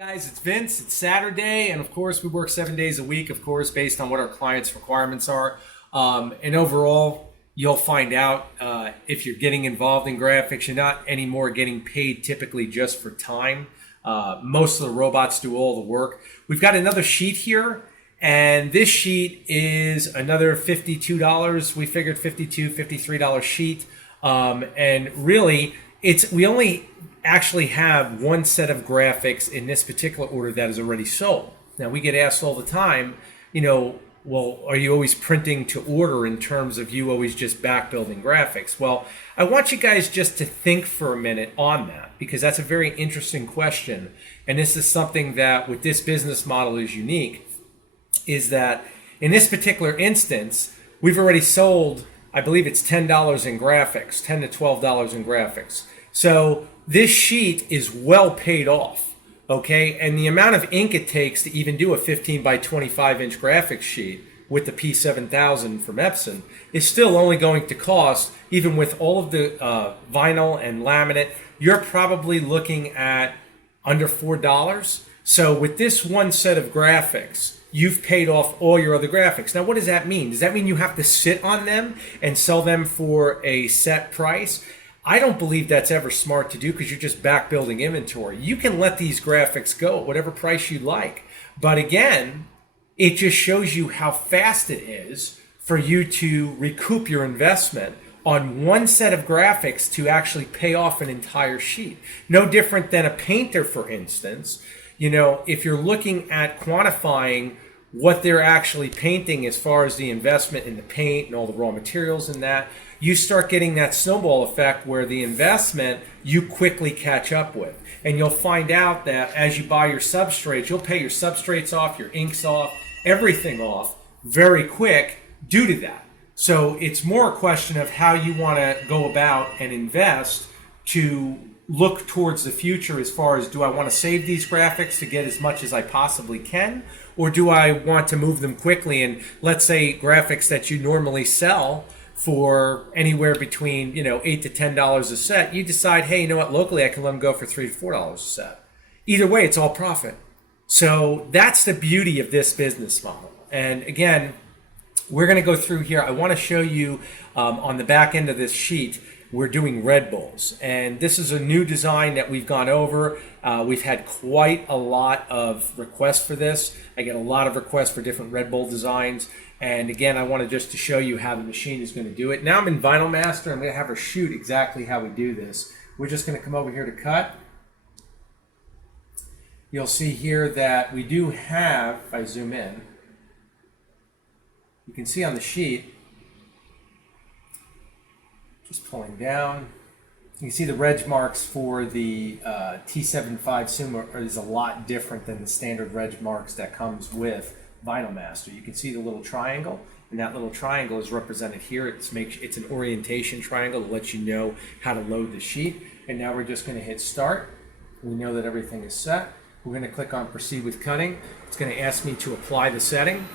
Guys, it's Vince. It's Saturday, and of course, we work 7 days a week, of course, based on what our clients' requirements are. And overall, you'll find out if you're getting involved in graphics, you're not anymore getting paid typically just for time. Most of the robots do all the work. We've got another sheet here, and this sheet is another $52. We figured $52, $53 sheet. And really, we only actually have one set of graphics in this particular order that is already sold. Now, we get asked all the time, well, are you always printing to order in terms of you always just back building graphics? Well, I want you guys just to think for a minute on that, because that's a very interesting question. And this is something that with this business model is unique, is that in this particular instance, we've already sold, I believe it's $10 in graphics, $10 to $12 in graphics. So this sheet is well paid off, okay? And the amount of ink it takes to even do a 15 by 25 inch graphics sheet with the P7000 from Epson is still only going to cost, even with all of the vinyl and laminate, you're probably looking at under $4. So with this one set of graphics, you've paid off all your other graphics. Now, what does that mean? Does that mean you have to sit on them and sell them for a set price? I don't believe that's ever smart to do, because you're just back building inventory. You can let these graphics go at whatever price you like. But again, it just shows you how fast it is for you to recoup your investment on one set of graphics to actually pay off an entire sheet. No different than a painter, for instance. If you're looking at quantifying what they're actually painting as far as the investment in the paint and all the raw materials in that, you start getting that snowball effect where the investment you quickly catch up with. And you'll find out that as you buy your substrates, you'll pay your substrates off, your inks off, everything off very quick due to that. So it's more a question of how you want to go about and invest to look towards the future as far as, do I want to save these graphics to get as much as I possibly can? Or do I want to move them quickly? And let's say graphics that you normally sell for anywhere between $8 to $10 a set, you decide, hey, you know what, locally I can let them go for $3 to $4 a set. Either way, it's all profit. So that's the beauty of this business model. And again, we're going to go through here. I want to show you on the back end of this sheet, we're doing Red Bulls. And this is a new design that we've gone over. We've had quite a lot of requests for this. I get a lot of requests for different Red Bull designs. And again, I wanted just to show you how the machine is going to do it. Now I'm in Vinyl Master. I'm going to have her shoot exactly how we do this. We're just going to come over here to cut. You'll see here that we do have, if I zoom in, you can see on the sheet, just pulling down, you can see the reg marks for the T75 Sumo is a lot different than the standard reg marks that comes with Vinyl Master. You can see the little triangle, and that little triangle is represented here. It's an orientation triangle that lets you know how to load the sheet. And now we're just going to hit start. We know that everything is set. We're going to click on proceed with cutting. It's going to ask me to apply the setting.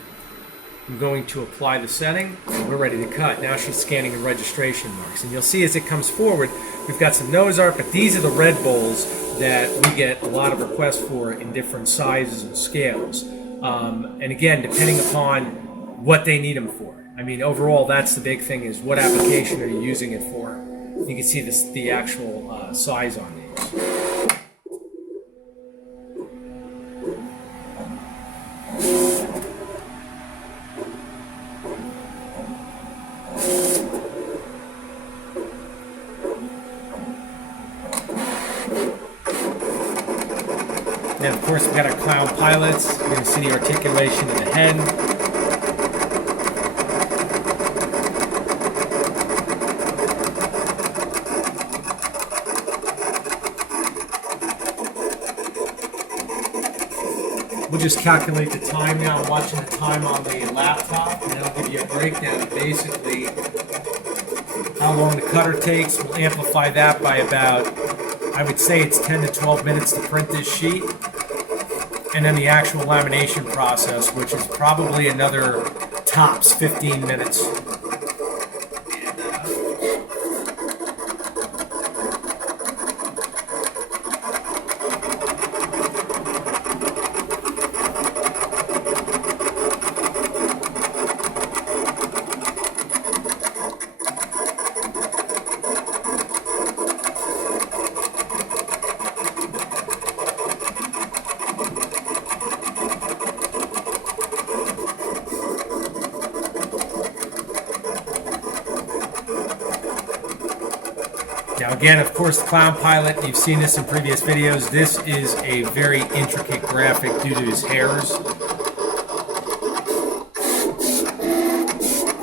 I'm going to apply the setting, and we're ready to cut. Now she's scanning the registration marks. And you'll see as it comes forward, we've got some nose art, but these are the Red Bulls that we get a lot of requests for in different sizes and scales. And again, depending upon what they need them for. I mean, overall, that's the big thing, is what application are you using it for? You can see the actual size on these. And of course, we've got our clown pilots. You're going to see the articulation of the head. We'll just calculate the time now. I'm watching the time on the laptop, and it'll give you a breakdown of basically how long the cutter takes. We'll amplify that by about, I would say it's 10 to 12 minutes to print this sheet. And then the actual lamination process, which is probably another tops 15 minutes. Now again, of course, the Clown Pilot, you've seen this in previous videos. This is a very intricate graphic due to his hairs.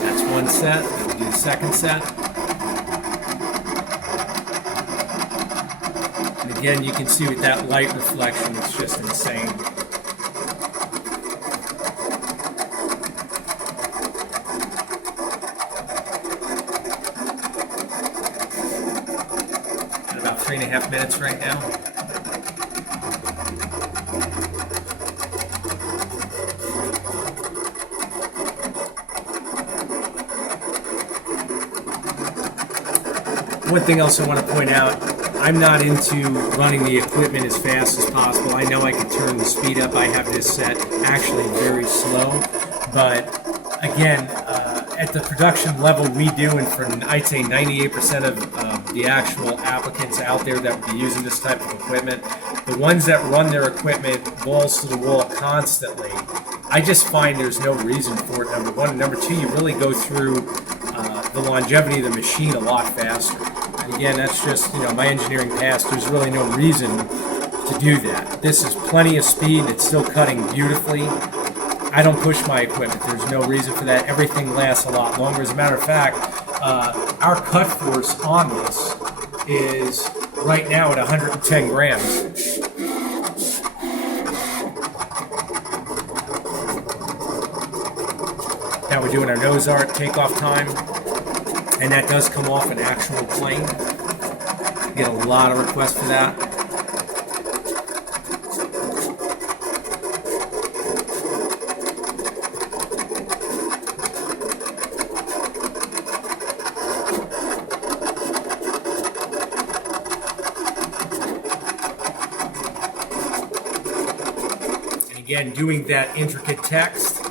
That's one set. We'll do the second set. And again, you can see with that light reflection, it's just insane. At about 3.5 minutes right now. One thing else I want to point out, I'm not into running the equipment as fast as possible. I know I can turn the speed up. I have this set actually very slow, but again, at the production level we do, and for I'd say 98% of the actual applicants out there that would be using this type of equipment, the ones that run their equipment balls to the wall constantly, I just find there's no reason for it, number one. And number two, you really go through the longevity of the machine a lot faster. And again, that's just, my engineering past. There's really no reason to do that. This is plenty of speed. It's still cutting beautifully. I don't push my equipment. There's no reason for that. Everything lasts a lot longer. As a matter of fact, our cut force on this is right now at 110 grams. Now we're doing our nose art takeoff time, and that does come off an actual plane. Get a lot of requests for that. And again, doing that intricate text,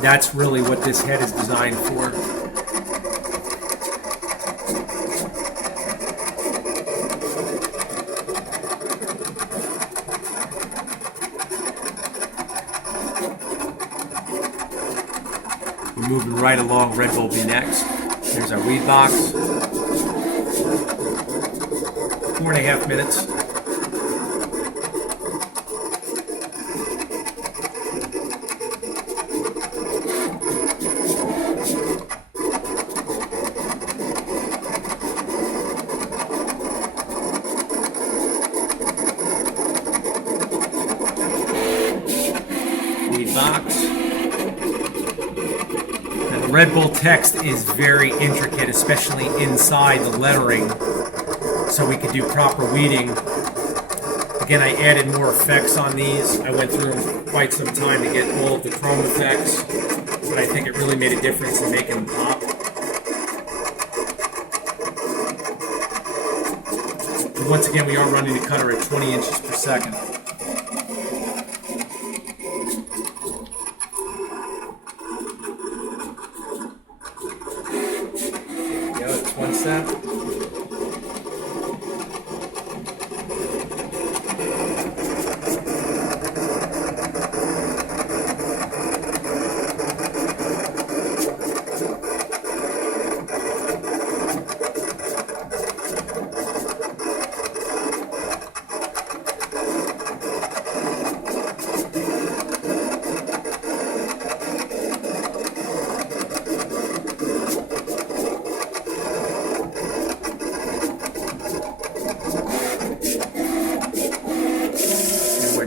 that's really what this head is designed for. We're moving right along. Red Bull will be next. There's our weed box. 4.5 minutes. Box. Now the Red Bull text is very intricate, especially inside the lettering, so we could do proper weeding. Again, I added more effects on these. I went through them quite some time to get all of the chrome effects, but I think it really made a difference in making them pop. And once again, we are running the cutter at 20 inches per second. One set.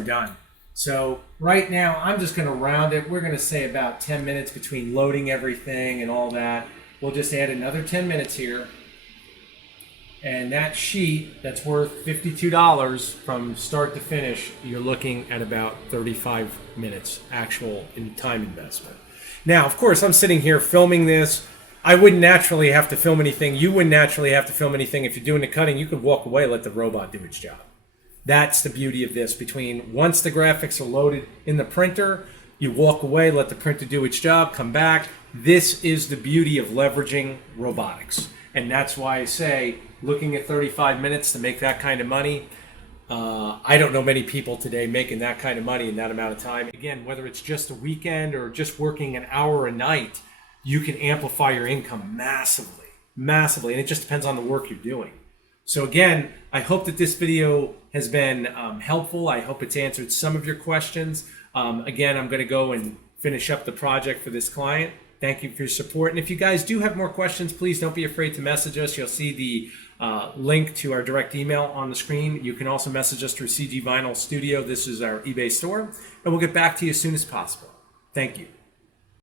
Done. So right now I'm just going to round it. We're going to say about 10 minutes between loading everything and all that. We'll just add another 10 minutes here. And that sheet that's worth $52 from start to finish, you're looking at about 35 minutes actual in time investment. Now, of course, I'm sitting here filming this. I wouldn't naturally have to film anything. You wouldn't naturally have to film anything. If you're doing the cutting, you could walk away, let the robot do its job. That's the beauty of this. Between once the graphics are loaded in the printer, you walk away, let the printer do its job, come back. This is the beauty of leveraging robotics. And that's why I say, looking at 35 minutes to make that kind of money, I don't know many people today making that kind of money in that amount of time. Again, whether it's just a weekend or just working an hour a night, you can amplify your income massively. massively, and it just depends on the work you're doing. So again, I hope that this video has been helpful. I hope it's answered some of your questions. Again, I'm going to go and finish up the project for this client. Thank you for your support. And if you guys do have more questions, please don't be afraid to message us. You'll see the link to our direct email on the screen. You can also message us through CG Vinyl Studio. This is our eBay store, and we'll get back to you as soon as possible. Thank you.